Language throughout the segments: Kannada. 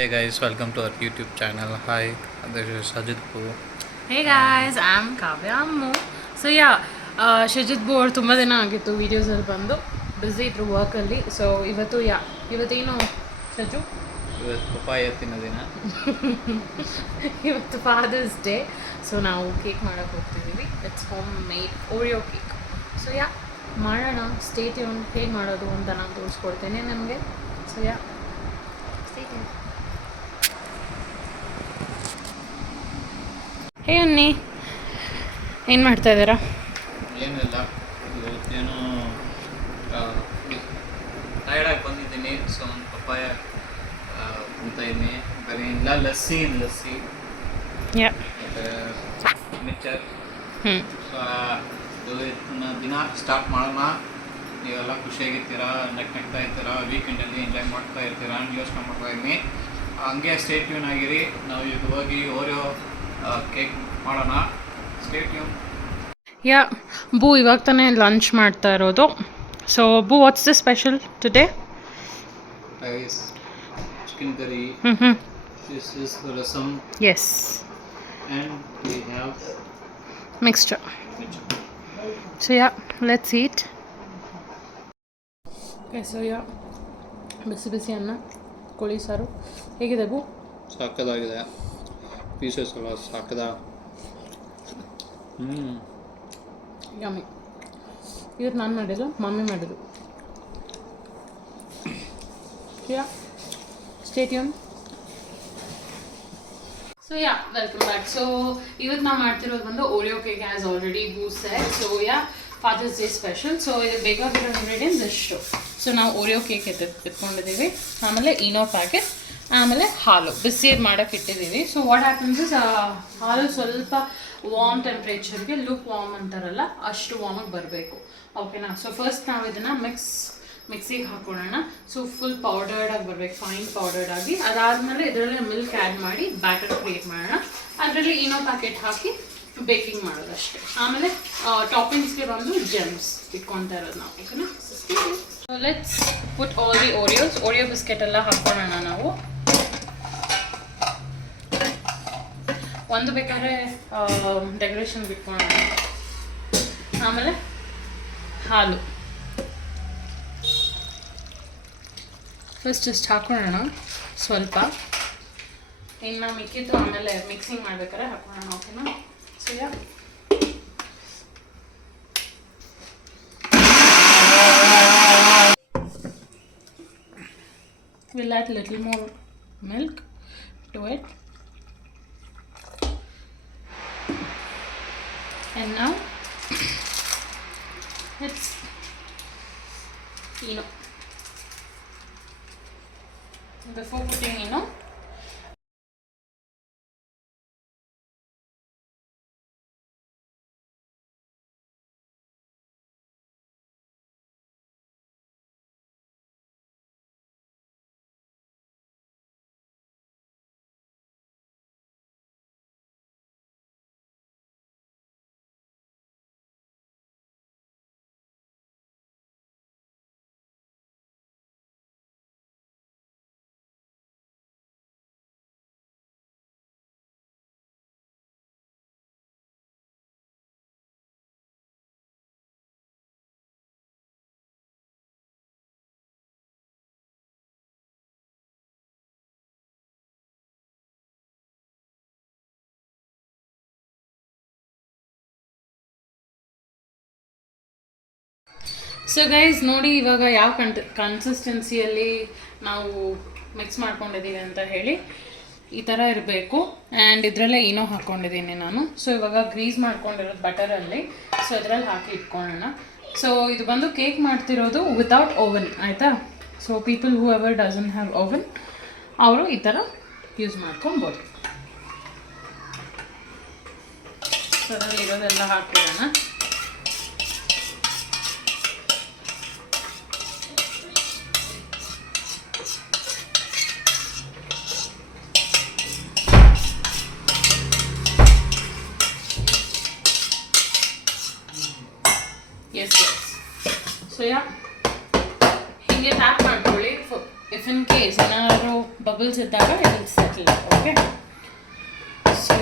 Hey guys, welcome to our YouTube channel. Hi, this is Sajid Poo. Hey guys, I'm Kavya Ammu. So ಶಜಿತ್ ಬು ಅವ್ರು ತುಂಬ ದಿನ ಆಗಿತ್ತು ವೀಡಿಯೋಸಲ್ಲಿ ಬಂದು ಬ್ಯುಸಿ ಇದ್ರು ವರ್ಕಲ್ಲಿ. ಸೊ ಇವತ್ತೇನು ಶಜು ಇವತ್ತು ಪಪ್ಪಾಯ ತಿನ್ನೋ ದಿನ. ಇವತ್ತು ಫಾದರ್ಸ್ ಡೇ. ಸೊ ನಾವು ಕೇಕ್ ಮಾಡೋಕ್ಕೆ ಹೋಗ್ತಿದ್ದೀವಿ. It's homemade Oreo cake. So ಮಾಡೋಣ. ಸ್ಟೇ ಟ್ಯೂನ್ ಹೇಗೆ ಮಾಡೋದು ಅಂತ ನಾನು ತೋರಿಸ್ಕೊಡ್ತೇನೆ ನಮಗೆ. So stay tune. ಹೇ ಅನ್ನಿ, ಏನು ಮಾಡ್ತಾ ಇದ್ದೀರಾ? ಏನಿಲ್ಲ, ಇವತ್ತೇನೋ ಟಯರ್ಡಾಗಿ ಬಂದಿದ್ದೀನಿ. ಸೊ ಒಂದು ಪಪ್ಪಾಯ ತಿಂತಾ ಇದ್ದೀನಿ. ಬರೀ ಇಲ್ಲ ಲಸ್ಸಿ ಮಿಕ್ಚರ್. ಸೊ ದಿನ ಸ್ಟಾರ್ಟ್ ಮಾಡೋಣ. ನೀವೆಲ್ಲ ಖುಷಿಯಾಗಿರ್ತೀರಾ, ನಗ್ತಾ ಇರ್ತೀರಾ, ವೀಕೆಂಡಲ್ಲಿ ಎಂಜಾಯ್ ಮಾಡ್ತಾ ಇರ್ತೀರಾ ಅಂತ ಯೋಚನೆ ಮಾಡ್ತಾ ಇದ್ದೀನಿ. ಹಂಗೆ ಸ್ಟೇ ಟ್ಯೂನ್ ಆಗಿರಿ. ನಾವು ಈಗ ಹೋಗಿ ಓರಿಯೋ ಕೇಕ್ ಮಾಡೋಣ. Stay tune. ಬೂ ಇವಾಗ ತಾನೇ ಲಂಚ್ ಮಾಡ್ತಾ ಇರೋದು. So Boo, what's the special today? Rice, chicken curry. This is rasam. Yes. And we have Mixture. So let's eat. Okay, so ಬಿಸಿ ಅನ್ನ, ಕೋಳಿ ಸಾರು ಹೇಗಿದೆ ಬೂ? ಸಾಕದಾಗಿದೆ. ಪೀಸಸ್ ಎಲ್ಲ ಸಾಕದ. ಯಮ್ಮಿ. ಇವತ್ತು ನಾನು ಮಾಡಿಲ್ಲ, ಮಮ್ಮಿ ಮಾಡಿದ್ರು. Stay tune. So welcome back. So ಇವತ್ತು ನಾವು ಮಾಡ್ತಿರೋದು ಬಂದು Oreo cake, as already Boo said. So father's day special. So ಇದು ಬೇಕಾಗಿರೋ ಇಂಗ್ರೀಡಿಯೆಂಟ್ಸ್ ಇಷ್ಟು. ಸೊ ನಾವು ಓರಿಯೋ ಕೇಕ್ ಎತ್ಕೊಂಡಿದ್ದೀವಿ, ಆಮೇಲೆ ಈನೋ ಪ್ಯಾಕೆಟ್, ಆಮೇಲೆ ಹಾಲು ಬಿಸಿನೀರು ಮಾಡೋಕ್ಕೆ ಇಟ್ಟಿದ್ದೀವಿ. ಸೊ ವಾಟ್ ಹ್ಯಾಪನ್ಸ್ ಇಸ್, ಹಾಲು ಸ್ವಲ್ಪ ವಾರ್ಮ್ ಟೆಂಪ್ರೇಚರ್ಗೆ, ಲೂಕ್ ವಾರ್ಮ್ ಅಂತಾರಲ್ಲ ಅಷ್ಟು ವಾರ್ಮಿಗೆ ಬರಬೇಕು. ಓಕೆನಾ? ಸೊ ಫಸ್ಟ್ ನಾವು ಇದನ್ನು ಮಿಕ್ಸಿಗೆ ಹಾಕೊಳ್ಳೋಣ. ಸೊ ಫುಲ್ ಪೌಡರ್ಡಾಗಿ ಬರಬೇಕು, ಫೈನ್ ಪೌಡರ್ಡ್ ಆಗಿ. ಅದಾದಮೇಲೆ ಇದರಲ್ಲಿ ಮಿಲ್ಕ್ ಆ್ಯಡ್ ಮಾಡಿ ಬ್ಯಾಟರ್ ಕ್ರಿಯೇಟ್ ಮಾಡೋಣ. ಅದರಲ್ಲಿ ಈನೋ ಪ್ಯಾಕೆಟ್ ಹಾಕಿ ಬೇಕಿಂಗ್ ಮಾಡೋದು ಅಷ್ಟೇ. ಆಮೇಲೆ ಟಾಪಿಂಗ್ಸ್ಗೆ ಬಂದು ಜೆಮ್ಸ್ ಇಟ್ಕೊತಾ ಇರೋದು ನಾವು. ಓಕೆನಾ? Let's put all the Oreo biscuit ಎಲ್ಲ ಹಾಕ್ಕೊಳ್ಳೋಣ ನಾವು. ಒಂದು ಬೇಕಾದ್ರೆ ಡೆಕೋರೇಷನ್ ಬಿಟ್ಕೊಳ್ಳೋಣ. ಆಮೇಲೆ ಹಾಲು ಫಸ್ಟ್ ಜಸ್ಟ್ ಹಾಕೊಳ್ಳೋಣ ಸ್ವಲ್ಪ. ಇನ್ನು ಮಿಕ್ಕಿದ್ದು ಆಮೇಲೆ ಮಿಕ್ಸಿಂಗ್ ಮಾಡ್ಬೇಕಾದ್ರೆ ಹಾಕೊಳ್ಳೋಣ. ಓಕೆನಾ? So we'll add little more milk to it. And now it's before putting so guys ನೋಡಿ ಇವಾಗ ಯಾವ ಕನ್ಸಿಸ್ಟೆನ್ಸಿಯಲ್ಲಿ ನಾವು ಮಿಕ್ಸ್ ಮಾಡ್ಕೊಂಡಿದ್ದೀವಿ ಅಂತ ಹೇಳಿ. ಈ ಥರ ಇರಬೇಕು. ಆ್ಯಂಡ್ ಇದರಲ್ಲೇ ಏನೋ ಹಾಕ್ಕೊಂಡಿದ್ದೀನಿ ನಾನು. ಸೊ ಇವಾಗ ಗ್ರೀಸ್ ಮಾಡ್ಕೊಂಡಿರೋದು ಬಟರಲ್ಲಿ. ಸೊ ಇದರಲ್ಲಿ ಹಾಕಿ ಇಟ್ಕೊಳ್ಳೋಣ. ಸೊ ಇದು ಬಂದು ಕೇಕ್ ಮಾಡ್ತಿರೋದು ವಿತೌಟ್ ಓವನ್, ಆಯಿತಾ? So people who ever doesn't have oven ಅವರು ಈ ಥರ ಯೂಸ್ ಮಾಡ್ಕೊಬೋದು. ಸೊ ಅದರಲ್ಲಿ ಇರೋದೆಲ್ಲ ಹಾಕ್ಬಿಡೋಣ. ಎಸ್ ಸೊ ಹಿಂಗೆ ಟ್ಯಾಪ್ ಮಾಡ್ಕೊಳ್ಳಿ. ಇಫ್ ಇನ್ ಕೇಸ್ ಏನಾದರೂ ಬಬಲ್ಸ್ ಇದ್ದಾಗ it will settle. Okay, so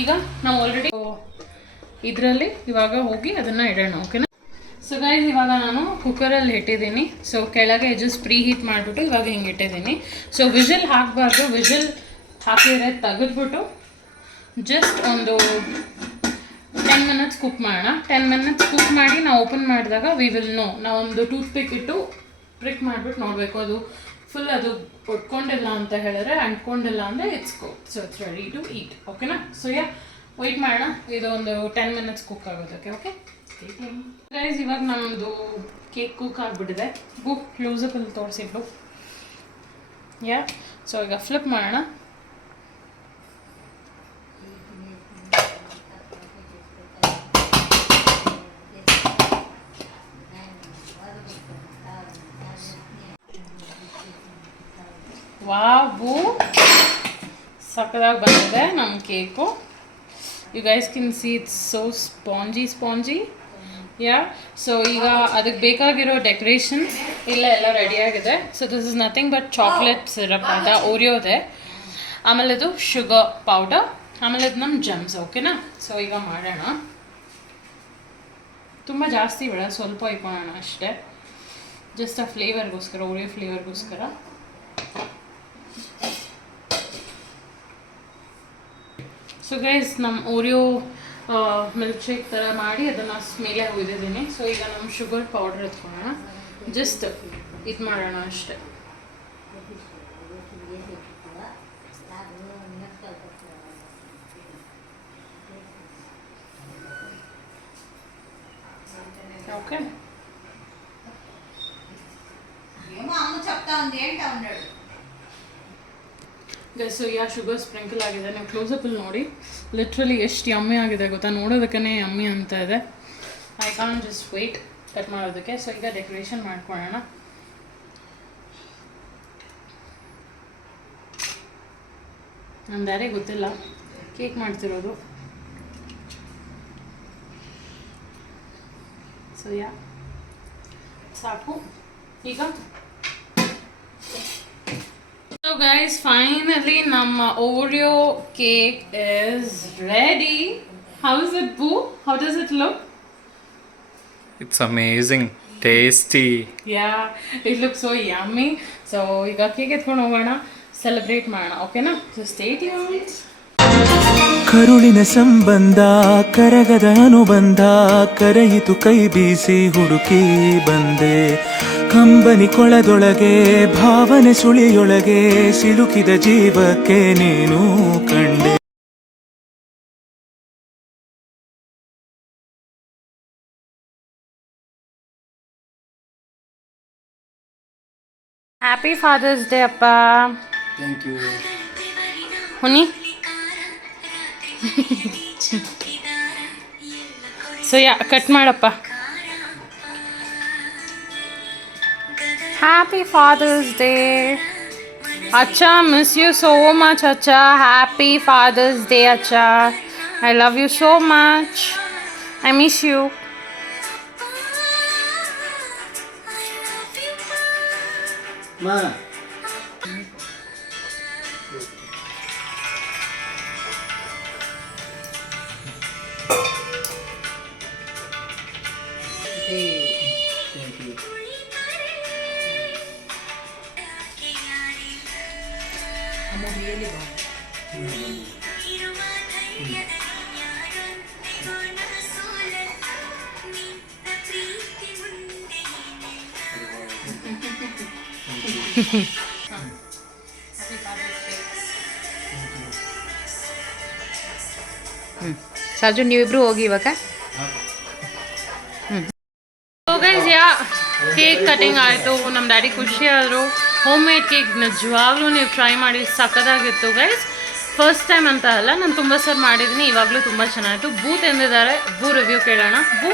ಈಗ ನಾವು ಆಲ್ರೆಡಿ ಇದರಲ್ಲಿ ಇವಾಗ ಹೋಗಿ ಅದನ್ನು ಇಡೋಣ. ಓಕೆನಾ? ಸೊ ಗೈಸ್, ಇವಾಗ ನಾನು ಕುಕ್ಕರಲ್ಲಿ ಇಟ್ಟಿದ್ದೀನಿ. ಸೊ ಕೆಳಗೆ ಜಸ್ಟ್ ಪ್ರೀ ಹೀಟ್ ಮಾಡಿಬಿಟ್ಟು ಇವಾಗ ಹಿಂಗೆ ಇಟ್ಟಿದ್ದೀನಿ. ಸೊ ವಿಷಲ್ ಹಾಕಬಾರ್ದು, ವಿಷಲ್ ಹಾಕಿದ್ರೆ ತೆಗೆದ್ಬಿಟ್ಟು ಜಸ್ಟ್ ಒಂದು 10 ಮಿನಿಟ್ಸ್ ಕುಕ್ ಮಾಡೋಣ. 10 ಮಿನಿಟ್ಸ್ ಕುಕ್ ಮಾಡಿ ನಾವು ಓಪನ್ ಮಾಡಿದಾಗ ವಿ ವಿಲ್ ನೋ. ನಾವೊಂದು ಟೂತ್ ಪಿಕ್ ಇಟ್ಟು ಪ್ರಿಕ್ ಮಾಡಿಬಿಟ್ಟು ನೋಡಬೇಕು ಅದು ಫುಲ್ ಅದು ಒಟ್ಕೊಂಡಿಲ್ಲ ಅಂತ ಹೇಳಿದ್ರೆ, ಅಂಟ್ಕೊಂಡಿಲ್ಲ ಅಂದರೆ it's cook. So it's ready to eat. ಓಕೆನಾ? ಸೊ ವೆಯ್ಟ್ ಮಾಡೋಣ, ಇದು ಒಂದು 10 ಮಿನಿಟ್ಸ್ ಕುಕ್ ಆಗೋದಕ್ಕೆ. ಓಕೆ ಗೈಸ್, ಇವಾಗ ನಮ್ಮದು ಕೇಕ್ ಕುಕ್ ಆಗಿಬಿಟ್ಟಿದೆ. ಬುಕ್ ಕ್ಲೋಸಪ್ಪಲ್ಲಿ ತೋರಿಸಿದ್ರು. ಸೊ ಈಗ ಫ್ಲಿಪ್ ಮಾಡೋಣ. ವಾವು, ಸಕ್ಕದಾಗಿ ಬಂದಿದೆ ನಮ್ಮ cake. You guys can see it's so spongy. So ಈಗ ಅದಕ್ಕೆ ಬೇಕಾಗಿರೋ ಡೆಕೋರೇಷನ್ ಎಲ್ಲ ರೆಡಿಯಾಗಿದೆ. So this is nothing but chocolate syrup ಅಂತ ಓರಿಯೋದೆ, ಆಮೇಲೆ ಇದು ಶುಗರ್ ಪೌಡರ್, ಆಮೇಲೆ ಇದು ನಮ್ಮ ಜಮ್ಸ್. ಓಕೆನಾ? ಸೊ ಈಗ ಮಾಡೋಣ. ತುಂಬ ಜಾಸ್ತಿ ಬೇಡ, ಸ್ವಲ್ಪ ಇಟ್ಕೊಳ್ಳೋಣ ಅಷ್ಟೇ, ಜಸ್ಟ್ ಆ ಫ್ಲೇವರ್ಗೋಸ್ಕರ, ಓರಿಯೋ ಫ್ಲೇವರ್ಗೋಸ್ಕರ. ಸೊ ಗೈಸ್, ನಮ್ಮ ಓರಿಯೋ ಮಿಲ್ಕ್ ಶೇಕ್ ಥರ ಮಾಡಿ ಅದನ್ನು ಮೇಲೆ ಹುಯ್ದಿದ್ದೀನಿ. ಸೊ ಈಗ ನಮ್ಮ ಶುಗರ್ ಪೌಡರ್ ಎತ್ಕೊಳ್ಳೋಣ, ಜಸ್ಟ್ ಇದು ಮಾಡೋಣ ಅಷ್ಟೇ. ఓకే ಗೈಸ್, ಶುಗರ್ ಸ್ಪ್ರಿಂಕಲ್ ಆಗಿದೆ. ನೀವು ಕ್ಲೋಸಪ್ಪಲ್ಲಿ ನೋಡಿ, ಲಿಟ್ರಲಿ ಎಷ್ಟು ಯಮ್ಮಿ ಆಗಿದೆ ಗೊತ್ತಾ, ನೋಡೋದಕ್ಕೇ ಯಮ್ಮಿ ಅಂತ ಇದೆ. I can't just wait cut ಮಾಡೋದಕ್ಕೆ. ಸೊ ಈಗ ಡೆಕೋರೇಷನ್ ಮಾಡ್ಕೊಳ್ಳೋಣ. ನಮ್ದು ಯಾರೇ ಗೊತ್ತಿಲ್ಲ ಕೇಕ್ ಮಾಡ್ತಿರೋದು. ಸೊ ಸಾಕು ಈಗ. So guys, finally nama Oreo cake is ready. How is it, Boo? How does it look? It's amazing, tasty. Yeah, it looks so yummy. So ಈಗ ಕೇಕ್ ಎತ್ಕೊಂಡು ಹೋಗೋಣ, ಸೆಲೆಬ್ರೇಟ್ ಮಾಡೋಣ. ಓಕೆನಾ? So stay tuned. ಕರುಳಿನ ಸಂಬಂಧ ಕರಗದ ಅನುಬಂಧ ಕರೆಯಿತು ಕೈ ಬೀಸಿ ಹುಡುಕಿ ಬಂದೆ ಕಂಬನಿ ಕೊಳದೊಳಗೆ ಭಾವನೆ ಸುಳಿಯೊಳಗೆ ಸಿಲುಕಿದ ಜೀವಕ್ಕೆ ನೀನು ಕಂಡೆ. ಹ್ಯಾಪಿ ಫಾದರ್ಸ್ ಡೇ ಅಪ್ಪ. Thank you. Honey. So cut ಮಾಡಪ್ಪ. Happy Father's Day. Acha, miss you so much, Acha. Happy Father's Day, Acha. I love you so much. I miss you. Ma. Saju ನೀವಿಬ್ರು ಹೋಗಿ ಇವಾಗ. ಸೊ ಗೈಸ್, ಕೇಕ್ ಕಟಿಂಗ್ ಆಯಿತು. ನಮ್ಮ ಡ್ಯಾಡಿ ಖುಷಿ ಆದರು. ಹೋಮ್ ಮೇಡ್ ಕೇಕ್ ನಿಜವಾಗ್ಲೂ ನೀವು ಟ್ರೈ ಮಾಡಿ, ಸಕ್ಕದಾಗಿತ್ತು ಗೈಸ್. ಫಸ್ಟ್ ಟೈಮ್ ಅಂತ ಅಲ್ಲ, ನಾನು ತುಂಬ ಸರ್ ಮಾಡಿದ್ದೀನಿ, ಇವಾಗಲೂ ತುಂಬ ಚೆನ್ನಾಗಿತ್ತು. ಬೂ ತಿಂದಿದ್ದಾರೆ, ಬೂ ರಿವ್ಯೂ ಕೇಳೋಣ. ಬೂ,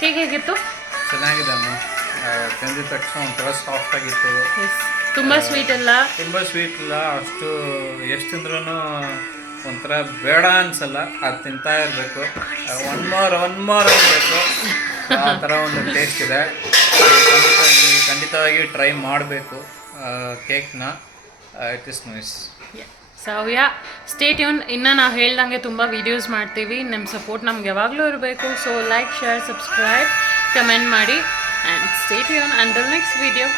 ಕೇಕ್ ಹೇಗಿತ್ತು? ಚೆನ್ನಾಗಿದೆ ಅಮ್ಮ. ತಿಂದಿದ ತಕ್ಷಣ ಒಂಥರ ಸಾಫ್ಟ್ ಆಗಿತ್ತು. ತುಂಬ ಸ್ವೀಟ್ ಇಲ್ಲ, ತುಂಬ ಸ್ವೀಟ್ ಇಲ್ಲ. ಅಷ್ಟು ಎಷ್ಟು ತಿಂದ್ರೂ ಒಂಥರ ಬೇಡ ಅನ್ಸಲ್ಲ. ಅದು ತಿಂತಾ ಇರಬೇಕು, ಒನ್ ಮೋರ್ ಅನ್ಬೇಕು. ಆ ಥರ ಒಂದು ಟೇಸ್ಟ್ ಇದೆ. ಖಂಡಿತ ಖಂಡಿತವಾಗಿ ಟ್ರೈ ಮಾಡಬೇಕು ಕೇಕ್ನ. It is nice. So stay tune. ಇನ್ನು ನಾವು ಹೇಳ್ದಂಗೆ ತುಂಬ ವೀಡಿಯೋಸ್ ಮಾಡ್ತೀವಿ. ನಿಮ್ಮ ಸಪೋರ್ಟ್ ನಮ್ಗೆ ಯಾವಾಗಲೂ ಇರಬೇಕು. So like, share, subscribe, comment ಮಾಡಿ and stay tune until next video.